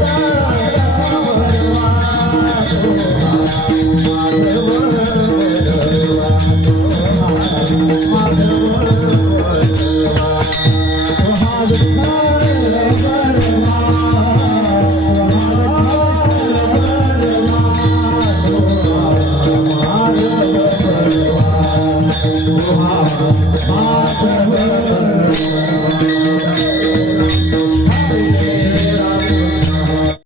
Wow.